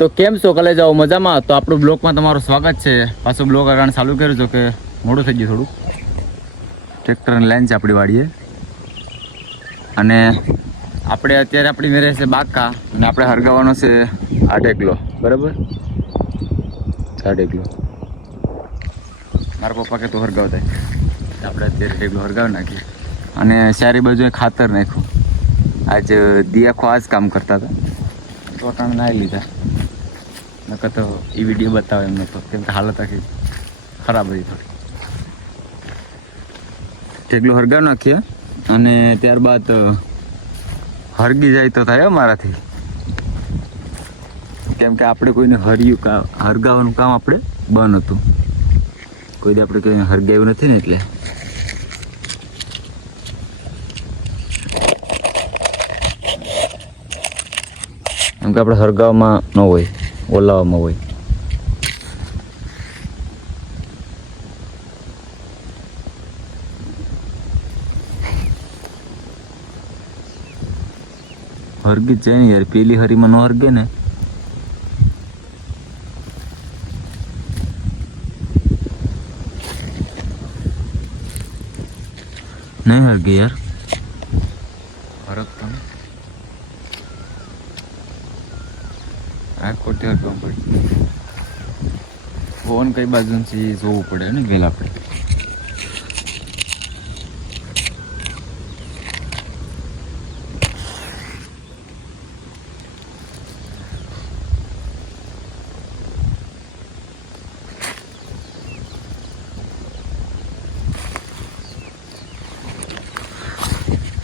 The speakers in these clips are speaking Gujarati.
તો કેમ છો કલે જાઓ મજામાં? તો આપણું બ્લોગમાં તમારું સ્વાગત છે. પાછું બ્લોગ અગાણ ચાલુ કર્યું છો કે મોડું થઈ ગયું થોડું. ટ્રેક્ટરની લાઈન છે આપણી વાડીએ અને આપણે અત્યારે આપણી મેરે છે બાકા અને આપણે હરગાવાનો છે 8 કિલો બરાબર. 8 કિલો મારા પપ્પા કે તો હરગાવતા આપણે અત્યારે 1 કિલો હરગાવી નાખીએ અને ચારે બાજુ ખાતર નાખ્યું. આજ દિયાખો આ જ કામ કરતા હતા તો ટાણ નાહી લીધા. નકર તો એ વિડીયો બતાવે એમ નતો કેમ કે હાલત આખી ખરાબ હતી થોડી. 1 કિલો હરગાવી નાખીએ અને ત્યારબાદ હરગી જાય તો થાય મારાથી, કેમ કે આપણે કોઈને હરગાવાનું કામ આપણે બંધ હતું. કોઈ આપણે કોઈને હરગાવ્યું નથી ને એટલે. કેમ કે આપણે હરગાવમાં ન હોય, ઓલાવામાં હોય. હરગી જાય ને યાર, પેલી હરીમાં ન હરગે ને નહીં હરગે યાર. હરગતા આ કોટી હરગવા પડે. ફોન કઈ બાજુથી જોવું પડે ને પહેલાં આપણે.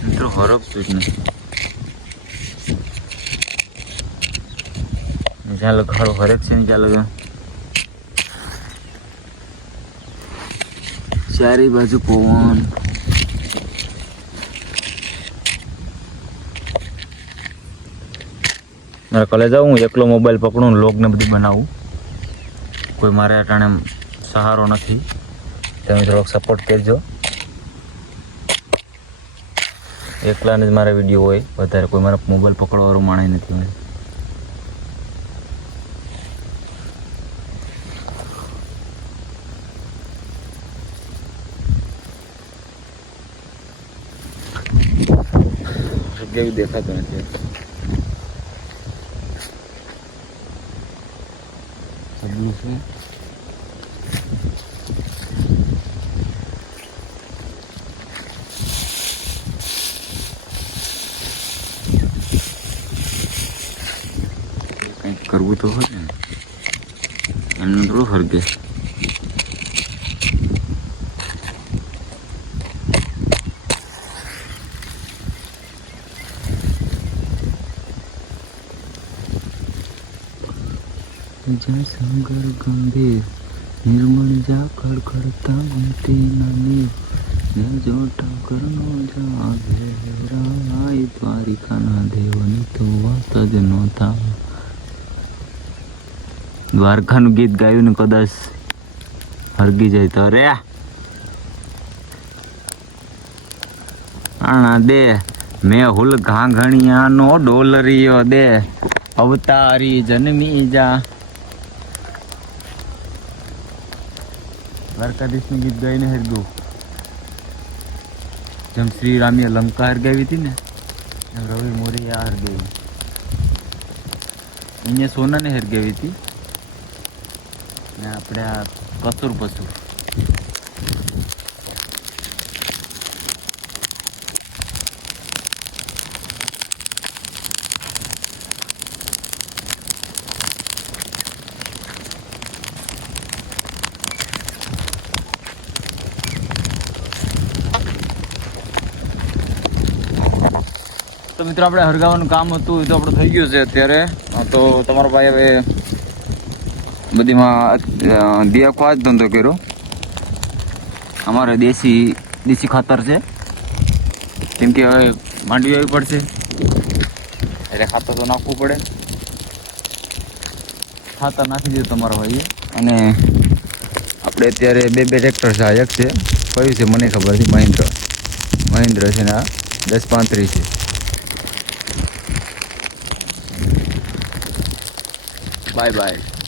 મિત્રો હરગતું જ નથી. ચાલો ઘરો હરેક છે ને ચાલો ચારે બાજુ પવન. મારે કોલેજ આવું, હું એકલો મોબાઈલ પકડું, લોગ ને બધી બનાવું. કોઈ મારે અટાણે સહારો નથી, તમે થોડોક સપોર્ટ કરજો. એકલાને જ મારા વિડીયો હોય, વધારે કોઈ મારા મોબાઈલ પકડવાવાળું માણે નથી હોય. જગ્યાએ દેખાતું નથી. સબલું છે કંઈક કરવું તો હોય ને, એમને થોડું હરગે. જયશંકર ગંભીર નિર્મળ જા ખડખડતા મોતી નાની જો ઠાકરનો જાગે રાય દ્વારિકાના દેવની તો વાત જ નહોતા. દ્વારકાનું ગીત ગાયું ને કદાચ હરગી જાય તો રે આણા દે મેં હુલ ઘાઘણિયાનો ડોલરિયો દે અવતારી જન્મી જા. દ્વારકાધીશનું ગીત ગાઈને હરગું. જેમ શ્રી રામીએ લંકા હરગાવી હતી ને એમ રવિ મોરીએ હરગાવી. અહીંયા સોનાને હરગાવી હતી ને આપણે આ કસુર પસુર. તો મિત્રો આપણે હરગાવાનું કામ હતું એ તો આપણે થઈ ગયું છે અત્યારે. તો તમારો ભાઈ હવે બધીમાં દિયાખો આ જ ધંધો કર્યો. અમારે દેશી ખાતર છે, કેમ કે હવે માંડવી આવી પડશે એટલે ખાતર તો નાખવું પડે. ખાતર નાખી દીધું તમારા ભાઈએ. અને આપણે અત્યારે બે ટ્રેક્ટર છે. એક છે કયું છે મને ખબર નથી, મહિન્દ્ર છે ને આ 1035 છે. Bye bye.